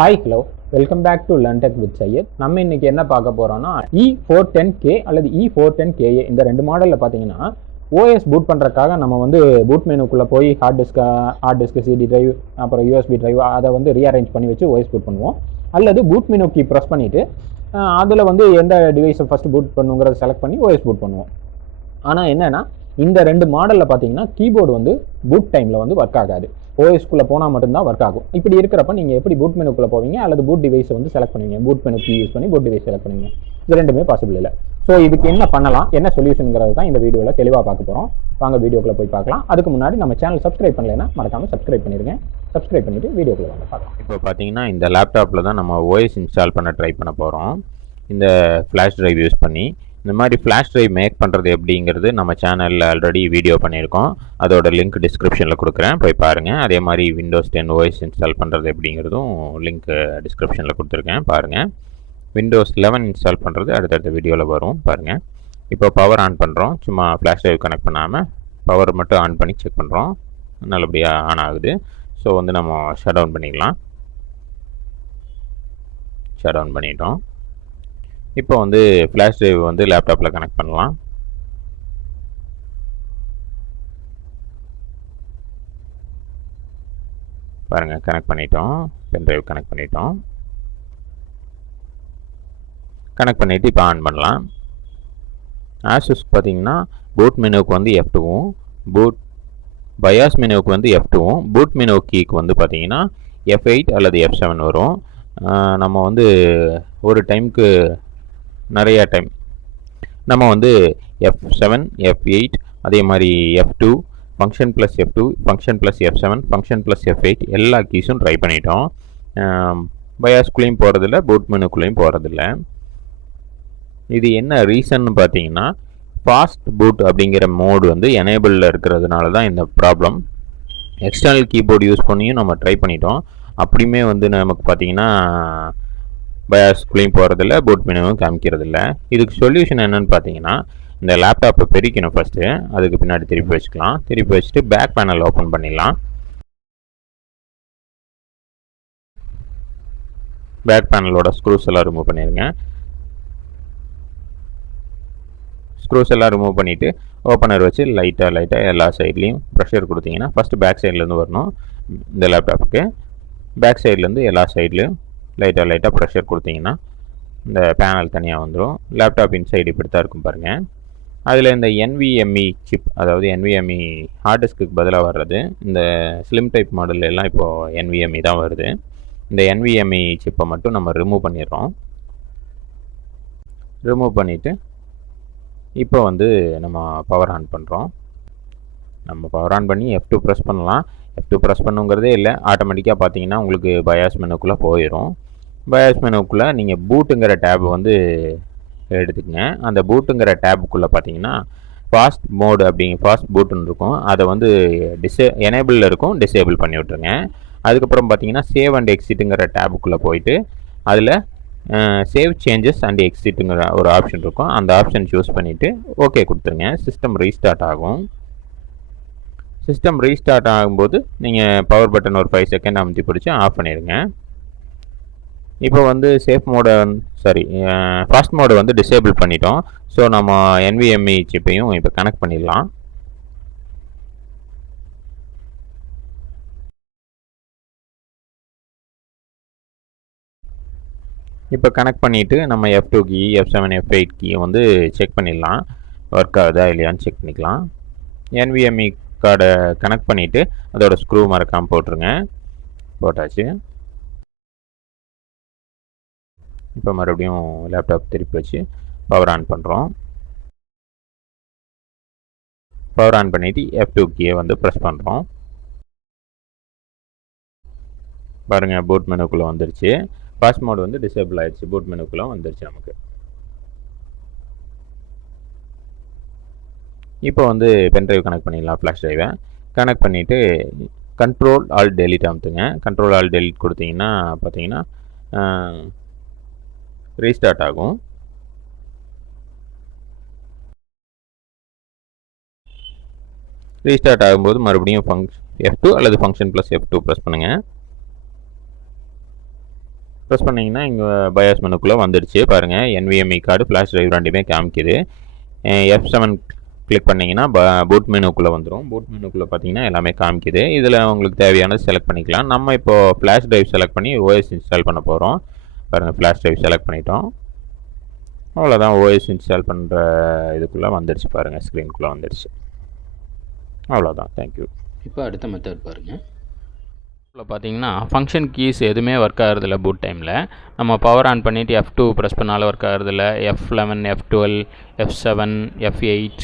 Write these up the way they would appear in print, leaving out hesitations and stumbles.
Hi, hello. Welcome back to Learn Tech with Syed. நம்ம இன்னைக்கு என்ன பார்க்க போறோம்னா E410K அல்லது E410KA இந்த ரெண்டு மாடல்ல பாத்தீங்கன்னா OS பூட் பண்றதுக்காக நம்ம வந்து பூட் மெனுக்குள்ள போய் ஹார்ட் டிஸ்க் CD டிரைவ் அப்புறம் USB டிரைவ் அதை வந்து ரீஅரேஞ்ச் பண்ணி வச்சு OS பூட் பண்ணுவோம். அல்லது பூட் மெனு கீ பிரஸ் பண்ணிட்டு அதுல வந்து எந்த டிவைஸை ஃபர்ஸ்ட் பூட் பண்ணுங்கிறத செலக்ட் பண்ணி OS பூட் பண்ணுவோம். ஆனா என்னன்னா இந்த ரெண்டு மாடல்ல பாத்தீங்கன்னா கீபோர்டு வந்து பூட் டைம்ல வந்து ஒர்க் ஆகாது. OS-குள்ள போனால் மட்டும்தான் ஒர்க் ஆகும். இப்படி இருக்கிறப்ப நீங்கள் எப்படி பூட் மெனுக்குள்ளே போவீங்க அல்லது பூட் டிவைஸை வந்து செலக்ட் பண்ணுவீங்க, பூட் மெனு கீ யூஸ் பண்ணி பூட் டிவைஸ் செலக்ட் பண்ணுவீங்க. இது ரெண்டுமே பாசிபிள் இல்லை. ஸோ இதுக்கு என்ன பண்ணலாம், என்ன சொல்யூஷனுங்கிறது தான் இந்த வீடியோவில் தெளிவாக பார்க்க போகிறோம். வாங்க வீடியோக்குள்ளே போய் பார்க்கலாம். அதுக்கு முன்னாடி நம்ம சேனல் சப்ஸ்கிரைப் பண்ணலைன்னா மறக்காமல் சப்ஸ்கிரைப் பண்ணிடுங்க. சப்ஸ்கிரைப் பண்ணிவிட்டு வீடியோக்குள்ளே வாங்க பார்க்கலாம். இப்போ பார்த்தீங்கன்னா இந்த லேப்டாப்பில் தான் நம்ம OS இன்ஸ்டால் பண்ண ட்ரை பண்ண போகிறோம். இந்த ஃப்ளாஷ் ட்ரைவ் யூஸ் பண்ணி இந்த மாதிரி ஃப்ளாஷ் ட்ரைவ் மேக் பண்ணுறது எப்படிங்கிறது நம்ம சேனலில் ஆல்ரெடி வீடியோ பண்ணியிருக்கோம். அதோட லிங்க் டிஸ்கிரிப்ஷனில் கொடுக்குறேன், போய் பாருங்கள். அதே மாதிரி விண்டோஸ் 10 OS இன்ஸ்டால் பண்ணுறது எப்படிங்கிறதும் லிங்க் டிஸ்கிரிப்ஷனில் கொடுத்துருக்கேன், பாருங்கள். விண்டோஸ் 11 இன்ஸ்டால் பண்ணுறது அடுத்தடுத்த வீடியோவில் வரும், பாருங்கள். இப்போ பவர் ஆன் பண்ணுறோம். சும்மா ஃப்ளாஷ் ட்ரைவ் கனெக்ட் பண்ணாமல் பவர் மட்டும் ஆன் பண்ணி செக் பண்ணுறோம். நல்லபடியாக ஆன் ஆகுது. ஸோ வந்து நம்ம ஷட் டவுன் பண்ணிக்கலாம். ஷட் டவுன் பண்ணிட்டோம். இப்போ வந்து ஃப்ளாஷ் டிரைவ் வந்து லேப்டாப்பில் கனெக்ட் பண்ணலாம். பாருங்கள், கனெக்ட் பண்ணிட்டோம். பென்ட்ரைவ் கனெக்ட் பண்ணிட்டோம். கனெக்ட் பண்ணிவிட்டு இப்போ ஆன் பண்ணலாம். ஆசஸ் பார்த்தீங்கன்னா பூட் மெனுவுக்கு வந்து F2வும் பயாஸ் மெனுவுக்கு வந்து F2வும் பூட் மெனு கீக்கு வந்து பார்த்தீங்கன்னா F8 அல்லது F7 வரும். நம்ம வந்து ஒரு டைமுக்கு நிறையா டைம் நம்ம வந்து F7 F8 அதே மாதிரி F2 function plus F2 function plus F7 function plus F8 எல்லா கீஸும் ட்ரை பண்ணிட்டோம். பயாஸ்குள்ளேயும் போகிறதில்ல, பூட் மெனுக்குள்ளேயும் போகிறதில்ல. இது என்ன ரீசன்னு பார்த்தீங்கன்னா ஃபாஸ்ட் பூட் அப்படிங்கிற மோடு வந்து எனேபிளில் இருக்கிறதுனால தான் இந்த ப்ராப்ளம். எக்ஸ்டர்னல் கீபோர்டு யூஸ் பண்ணியும் நம்ம ட்ரை பண்ணிட்டோம். அப்படியுமே வந்து நமக்கு பார்த்தீங்கன்னா பயாஸ்குள்ளேயும் போகிறதில்ல, பூட் மெனுவும் காமிக்கிறதில்ல. இதுக்கு சொல்யூஷன் என்னன்னு பார்த்தீங்கன்னா இந்த லேப்டாப்பை பிரிக்கணும் ஃபஸ்ட்டு. அதுக்கு பின்னாடி திருப்பி வச்சுக்கலாம். திருப்பி வச்சுட்டு பேக் பேனல் ஓப்பன் பண்ணிடலாம். பேக் பேனலோட ஸ்க்ரூஸ் எல்லாம் ரிமூவ் பண்ணிடுங்க. ஸ்க்ரூஸ் எல்லாம் ரிமூவ் பண்ணிவிட்டு ஓப்பனர் வச்சு லைட்டாக எல்லா சைட்லேயும் ப்ரெஷர் கொடுத்தீங்கன்னா ஃபஸ்ட்டு பேக் சைட்லேருந்து வரணும். இந்த லேப்டாப்புக்கு பேக் சைட்லேருந்து எல்லா சைட்லேயும் லைட்டாக ப்ரெஷர் கொடுத்தீங்கன்னா இந்த பேனல் தனியாக வந்துடும். லேப்டாப் இன்சைடு இப்படி தான் இருக்கும் பாருங்கள். அதில் இந்த NVMe சிப், அதாவது NVMe ஹார்ட் டிஸ்க்கு பதிலாக வர்றது, இந்த ஸ்லிம் டைப் மாடல் எல்லாம் இப்போது NVMe தான் வருது. இந்த NVMe சிப்பை மட்டும் நம்ம ரிமூவ் பண்ணிடுறோம். ரிமூவ் பண்ணிவிட்டு இப்போ வந்து நம்ம பவர் ஆன் பண்ணுறோம். நம்ம பவர் ஆன் பண்ணி F2 ப்ரெஸ் பண்ணலாம். F2 ப்ரெஸ் பண்ணுங்கிறதே இல்லை, ஆட்டோமேட்டிக்காக பார்த்தீங்கன்னா உங்களுக்கு பயாஸ் மெனுக்குள்ளே போயிடும். பயாஸ் மெனுக்குள்ளே நீங்கள் பூட்டுங்கிற டேப் வந்து எடுத்துக்கங்க. அந்த பூட்டுங்கிற டேப்புக்குள்ளே பார்த்தீங்கன்னா ஃபாஸ்ட் மோடு ஃபாஸ்ட் பூட்டுன்னு இருக்கும். அதை வந்து எனேபிளில் இருக்கும், டிசேபிள் பண்ணி விட்ருங்க. அதுக்கப்புறம் பார்த்தீங்கன்னா சேவ் அண்ட் எக்ஸிட்டுங்கிற டேப்புக்குள்ளே போயிட்டு அதில் சேவ் சேஞ்சஸ் அண்ட் எக்ஸிட்டுங்கிற ஒரு ஆப்ஷன் இருக்கும். அந்த ஆப்ஷன் சூஸ் பண்ணிவிட்டு ஓகே கொடுத்துருங்க. சிஸ்டம் ரீஸ்டார்ட் ஆகும். சிஸ்டம் ரீஸ்டார்ட் ஆகும்போது நீங்கள் பவர் பட்டன் ஒரு 5 செகண்ட் அமுத்தி பிடிச்சி ஆஃப் பண்ணிடுங்க. இப்போ வந்து ஃபாஸ்ட் மோடு வந்து டிசேபிள் பண்ணிட்டோம். ஸோ நம்ம NVMe சிப்பையும் இப்போ கனெக்ட் பண்ணிடலாம். இப்போ கனெக்ட் பண்ணிவிட்டு நம்ம F2 key, F7, F8 key வந்து செக் பண்ணிடலாம். ஒர்க் ஆகுதா இல்லையான்னு செக் பண்ணிக்கலாம். NVMe கார்டை கனெக்ட் பண்ணிவிட்டு அதோட ஸ்க்ரூ மறக்காமல் போட்டுருங்க. போட்டாச்சு. இப்போ மறுபடியும் லேப்டாப் திருப்பி வச்சு பவர் ஆன் பண்ணுறோம். பவர் ஆன் பண்ணிவிட்டு F2 கீயை வந்து ப்ரெஸ் பண்ணுறோம். பாருங்கள், பூட் மெனுக்குள்ளே வந்துருச்சு. ஃபாஸ்ட் மோடு வந்து டிசேபிள் ஆகிடுச்சு, பூட் மெனுக்குள்ளே வந்துருச்சு நமக்கு. இப்போ வந்து பென்ட்ரைவ் கனெக்ட் பண்ணிடலாம். ஃப்ளாஷ் ட்ரைவை கனெக்ட் பண்ணிவிட்டு கண்ட்ரோல் ஆல் டெலிட் அமுத்துங்க. கண்ட்ரோல் ஆல் டெலிட் கொடுத்தீங்கன்னா பார்த்தீங்கன்னா ரீஸ்டார்ட் ஆகும். ரீஸ்டார்ட் ஆகும்போது மறுபடியும் F2 அல்லது ஃபங்க்ஷன் ப்ளஸ் F2 ப்ரெஸ் பண்ணுங்கள். ப்ரெஸ் பண்ணிங்கன்னா இங்கே பயாஸ் மெனுக்குள்ளே வந்துடுச்சு பாருங்கள். NVMe கார்டு ஃப்ளாஷ் டிரைவ் ரெண்டுமே காமிக்குது. F7 கிளிக் பண்ணிங்கன்னா பூட் மெனுக்குள்ளே வந்துடும். பூட் மெனுக்குள்ளே பார்த்தீங்கன்னா எல்லாமே காமிக்குது. இதில் உங்களுக்கு தேவையானது செலக்ட் பண்ணிக்கலாம். நம்ம இப்போது ஃப்ளாஷ் டிரைவ் செலக்ட் பண்ணி OS இன்ஸ்டால் பண்ண போகிறோம். பாருங்கள், ஃப்ளாஷ் டிரைவ் செலக்ட் பண்ணிட்டோம். அவ்வளோதான், OS இன்ஸ்டால் பண்ணுற இதுக்குள்ளே வந்துடுச்சு பாருங்கள், ஸ்க்ரீனுக்குள்ளே வந்துடுச்சு. அவ்வளோதான், தேங்க்யூ. இப்போ அடுத்த மெத்தட் பாருங்கள். இப்போ பார்த்தீங்கன்னா ஃபங்க்ஷன் கீஸ் எதுவுமே ஒர்க் ஆகிறதில்ல பூட் டைமில். நம்ம பவர் ஆன் பண்ணிவிட்டு F2 ப்ரெஸ் பண்ணாலும் work ஆகிறதில்ல. F11, F12, F7, F8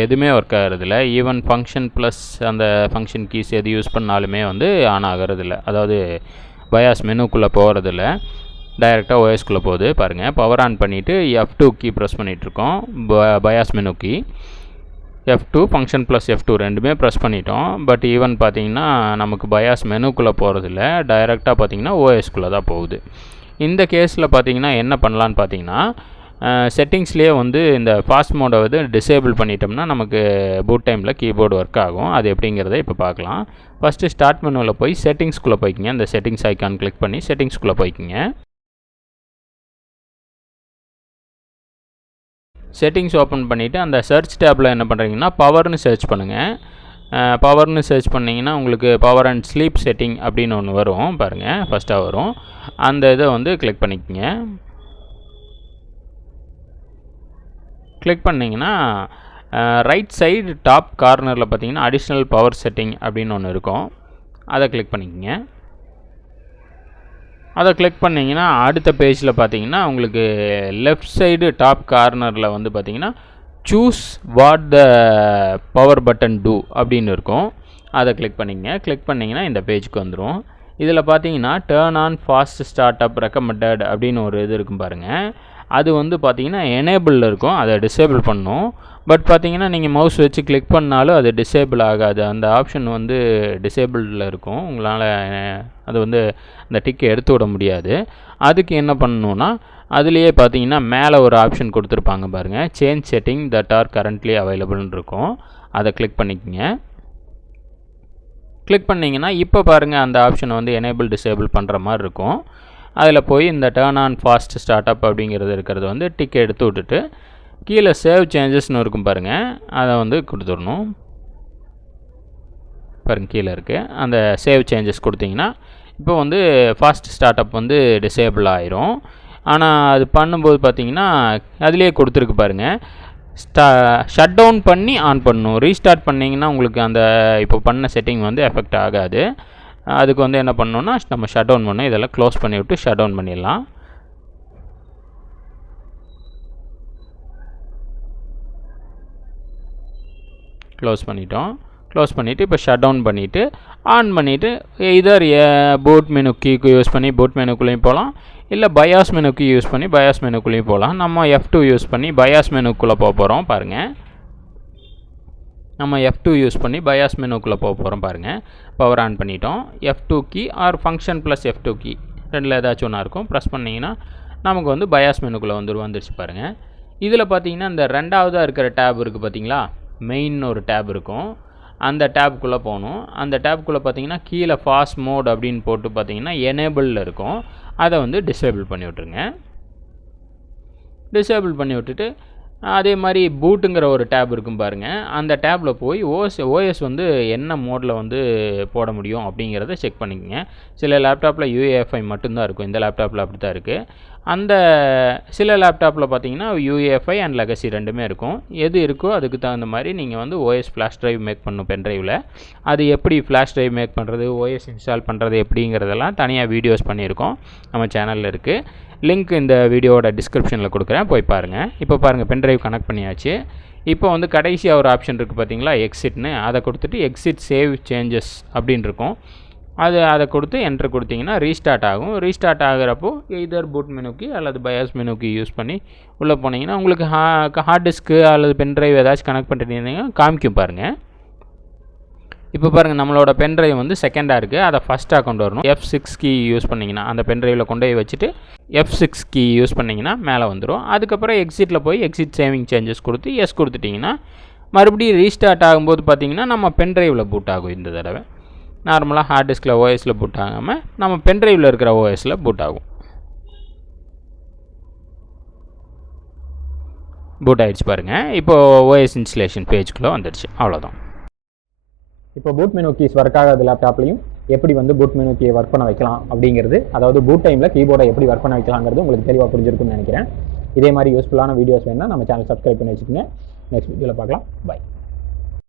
எதுவுமே ஒர்க் ஆகிறதில்ல. ஈவன் ஃபங்க்ஷன் ப்ளஸ் அந்த ஃபங்க்ஷன் கீஸ் எது யூஸ் பண்ணாலுமே வந்து ஆன் ஆகிறதில்ல. அதாவது பயாஸ் மெனுக்குள்ளே போகிறதில்ல, டைரெக்டாக OSக்குள்ளே போகுது. பாருங்கள், பவர் ஆன் பண்ணிவிட்டு F2 கீ ப்ரெஸ் பண்ணிகிட்ருக்கோம், BIOS menu key. F2 function plus F2 ரெண்டுமே ப்ரெஸ் பண்ணிட்டோம். பட் ஈவன் பார்த்தீங்கன்னா நமக்கு பயாஸ் மெனுக்குள்ளே போகிறதில்ல, டைரெக்டாக பார்த்தீங்கன்னா OSக்குள்ளே தான் போகுது. இந்த கேஸில் பார்த்தீங்கன்னா என்ன பண்ணலான்னு பார்த்தீங்கன்னா, செட்டிங்ஸ்லேயே வந்து இந்த ஃபாஸ்ட் மோடை வந்து டிசேபிள் பண்ணிட்டோம்னா நமக்கு பூட் டைமில் கீபோர்டு ஒர்க் ஆகும். அது எப்படிங்கிறத இப்போ பார்க்கலாம். ஃபஸ்ட்டு ஸ்டார்ட் மெனுவில் போய் செட்டிங்ஸ்குள்ளே போய்க்கிங்க. அந்த செட்டிங்ஸ் ஐக்கான் கிளிக் பண்ணி செட்டிங்ஸ்குள்ளே போய்க்கிங்க. செட்டிங்ஸ் ஓப்பன் பண்ணிவிட்டு அந்த சர்ச் டேப்பில் என்ன பண்ணுறீங்கன்னா பவர்னு சர்ச் பண்ணுங்கள். பவர்னு சர்ச் பண்ணிங்கன்னா உங்களுக்கு பவர் அண்ட் ஸ்லீப் செட்டிங் அப்படின்னு ஒன்று வரும் பாருங்கள், ஃபஸ்ட்டாக வரும். அந்த இதை வந்து கிளிக் பண்ணிக்கோங்க. கிளிக் பண்ணிங்கன்னா ரைட் சைடு டாப் கார்னரில் பார்த்தீங்கன்னா அடிஷ்னல் பவர் செட்டிங் அப்படின்னு ஒன்று இருக்கும். அதை கிளிக் பண்ணிக்கோங்க. அதை கிளிக் பண்ணிங்கன்னா அடுத்த பேஜில் பார்த்தீங்கன்னா உங்களுக்கு லெஃப்ட் சைடு டாப் கார்னரில் வந்து பார்த்தீங்கன்னா choose what the power button do அப்படின்னு இருக்கும். அதை கிளிக் பண்ணிங்க. கிளிக் பண்ணிங்கன்னா இந்த பேஜுக்கு வந்துடும். இதில் பார்த்தீங்கன்னா turn on fast start up recommended அப்படின்னு ஒரு இது இருக்கும் பாருங்கள். அது வந்து பார்த்தீங்கன்னா எனேபிளில் இருக்கும், அதை டிசேபிள் பண்ணணும். பட் பார்த்தீங்கன்னா நீங்கள் மவுஸ் வச்சு கிளிக் பண்ணாலும் அது டிசேபிள் ஆகாது. அந்த ஆப்ஷன் வந்து டிசேபிளில் இருக்கும். உங்களால் அது வந்து அந்த டிக்கை எடுத்து விட முடியாது. அதுக்கு என்ன பண்ணணுன்னா, அதுலேயே பார்த்தீங்கன்னா மேலே ஒரு ஆப்ஷன் கொடுத்துருப்பாங்க பாருங்கள், change setting that are currently அவைலபிள்னு இருக்கும். அதை கிளிக் பண்ணிக்கோங்க. கிளிக் பண்ணிங்கன்னா இப்போ பாருங்கள் அந்த ஆப்ஷனை வந்து எனேபிள் டிசேபிள் பண்ணுற மாதிரி இருக்கும். அதில் போய் இந்த turn on fast start up அப்படிங்கிறது இருக்கிறது வந்து டிக்கை எடுத்து விட்டுட்டு கீழே சேவ் சேஞ்சஸ்னு இருக்கும் பாருங்கள், அதை வந்து கொடுத்துடணும். பாருங்கள் கீழே இருக்குது, அந்த சேவ் சேஞ்சஸ் கொடுத்தீங்கன்னா இப்போ வந்து ஃபாஸ்ட் ஸ்டார்ட் அப் வந்து டிசேபிள் ஆயிரும். ஆனால் அது பண்ணும்போது பார்த்தீங்கன்னா அதுலேயே கொடுத்துருக்கு பாருங்கள், ஷட் டவுன் பண்ணி ஆன் பண்ணணும். ரீஸ்டார்ட் பண்ணிங்கன்னா உங்களுக்கு அந்த இப்போ பண்ண செட்டிங் வந்து எஃபெக்ட் ஆகாது. அதுக்கு வந்து என்ன பண்ணணுன்னா நம்ம ஷட் டவுன் பண்ணணும். இதெல்லாம் க்ளோஸ் பண்ணி விட்டு ஷட் டவுன் பண்ணிடலாம். க்ளோஸ் பண்ணிட்டோம். க்ளோஸ் பண்ணிவிட்டு இப்போ ஷட் டவுன் பண்ணிவிட்டு ஆன் பண்ணிவிட்டு இதர் பூட் மெனு கீக்கு யூஸ் பண்ணி பூட் மெனுக்குள்ளேயும் போகலாம், இல்லை பயாஸ் மெனுக்கு யூஸ் பண்ணி பயாஸ் மெனுக்குள்ளேயும் போகலாம். நம்ம F2 யூஸ் பண்ணி பயாஸ் மெனுக்குள்ளே போக போகிறோம் பாருங்கள். நம்ம F2 யூஸ் பண்ணி பயாஸ் மெனுக்குள்ளே போக போகிறோம் பாருங்கள். பவர் ஆன் பண்ணிட்டோம். F2 key or function plus F2 key ரெண்டில் ஏதாச்சும் ஒன்றா இருக்கும். ப்ரெஸ் பண்ணிங்கன்னா நமக்கு வந்து பயாஸ் மெனுக்குள்ளே வந்துருச்சு பாருங்கள். இதில் பார்த்தீங்கன்னா இந்த ரெண்டாவதாக இருக்கிற டேப் இருக்குது பார்த்தீங்களா, மெயின் ஒரு டேப் இருக்கும். அந்த டேப்புக்குள்ளே போகணும். அந்த டேப்புக்குள்ளே பார்த்தீங்கன்னா கீழே ஃபாஸ்ட் மோட் அப்படின்னு போட்டு பார்த்தீங்கன்னா எனேபிளில் இருக்கும். அதை வந்து டிசேபிள் பண்ணி விட்ருங்க. டிசேபிள் பண்ணி விட்டுட்டு அதே மாதிரி பூட்டுங்கிற ஒரு டேப் இருக்கும் பாருங்கள், அந்த டேப்பில் போய் ஓஎஸ் வந்து என்ன மோடில் வந்து போட முடியும் அப்படிங்கிறத செக் பண்ணிக்கோங்க. சில லேப்டாப்பில் UEFI மட்டும்தான் இருக்கும், இந்த லேப்டாப்பில் அப்படி தான் இருக்குது. அந்த சில லேப்டாப்பில் பார்த்தீங்கன்னா UEFI அண்ட் லெகசி ரெண்டுமே இருக்கும். எது இருக்கோ அதுக்கு தகுந்த மாதிரி நீங்கள் வந்து ஓஎஸ் ஃப்ளாஷ் ட்ரைவ் மேக் பண்ணணும் பென்ட்ரைவில். அது எப்படி ஃப்ளாஷ் ட்ரைவ் மேக் பண்ணுறது, ஓஎஸ் இன்ஸ்டால் பண்ணுறது எப்படிங்கிறதெல்லாம் தனியாக வீடியோஸ் பண்ணியிருக்கோம், நம்ம சேனலில் இருக்குது. லிங்க் இந்த வீடியோவோட டிஸ்கிரிப்ஷனில் கொடுக்குறேன், போய் பாருங்கள். இப்போ பாருங்கள் பென்ட்ரைவ் கனெக்ட் பண்ணியாச்சு. இப்போ வந்து கடைசியாக ஒரு ஆப்ஷன் இருக்குது பார்த்தீங்களா, எக்ஸிட்னு. அதை கொடுத்துட்டு எக்ஸிட் சேவ் சேஞ்சஸ் அப்படின்னு இருக்கும். அதை கொடுத்து என்ட்ரு கொடுத்தீங்கன்னா ரீஸ்டார்ட் ஆகும். ரீஸ்டார்ட் ஆகிறப்போ எய்தர் பூட் மெனுக்கு அல்லது பயாஸ் மெனுக்கு யூஸ் பண்ணி உள்ளே போனீங்கன்னா உங்களுக்கு ஹார்ட் டிஸ்க்கு அல்லது பென்ட்ரைவ் ஏதாச்சும் கனெக்ட் பண்ணிட்டீங்கன்னா காமிக்கும் பாருங்கள். இப்போ பாருங்கள் நம்மளோட பென்ட்ரைவ் வந்து செகண்டாக இருக்குது, அதை ஃபஸ்ட்டாக கொண்டு வரணும். F6 கீ யூஸ் பண்ணிங்கன்னா அந்த பென்ட்ரைவில் கொண்டு போய் வச்சுட்டு F6 கீ யூஸ் பண்ணிங்கன்னா மேலே வந்துடும். அதுக்கப்புறம் எக்ஸிட்டில் போய் எக்ஸிட் சேவிங் சேஞ்சஸ் கொடுத்து எஸ் கொடுத்துட்டிங்கன்னா மறுபடியும் ரீஸ்டார்ட் ஆகும்போது பார்த்தீங்கன்னா நம்ம பென்ட்ரைவில் பூட் ஆகும். இந்த தடவை நார்மலாக ஹார்ட் டிஸ்கில் ஓஎஸில் பூட் ஆகாமல் நம்ம பென்ட்ரைவில் இருக்கிற ஓஎஸில் பூட் ஆகும். பூட் ஆகிடுச்சு பாருங்கள். இப்போது ஓஎஸ் இன்ஸ்டலேஷன் பேஜுக்குள்ளே வந்துடுச்சு. அவ்வளோதான். இப்போ பூட் மெனு கீஸ் ஒர்க் ஆகாத லேப்டாப்லையும் எப்படி வந்து பூட் மெனு கீயை ஒர்க் பண்ண வைக்கலாம் அப்படிங்கிறது, அதாவது பூட் டைமில் கீபோர்டை எப்படி ஒர்க் பண்ண வைக்கலாங்கிறது உங்களுக்கு தெளிவாக புரிஞ்சிருக்குன்னு நினைக்கிறேன். இதே மாதிரி யூஸ்ஃபுல்லான வீடியோஸ் வேணும்னா நம்ம சேனல் சப்ஸ்கிரைப் பண்ணி வச்சுக்கோங்க. நெக்ஸ்ட் வீடியோவில் பார்க்கலாம். பை.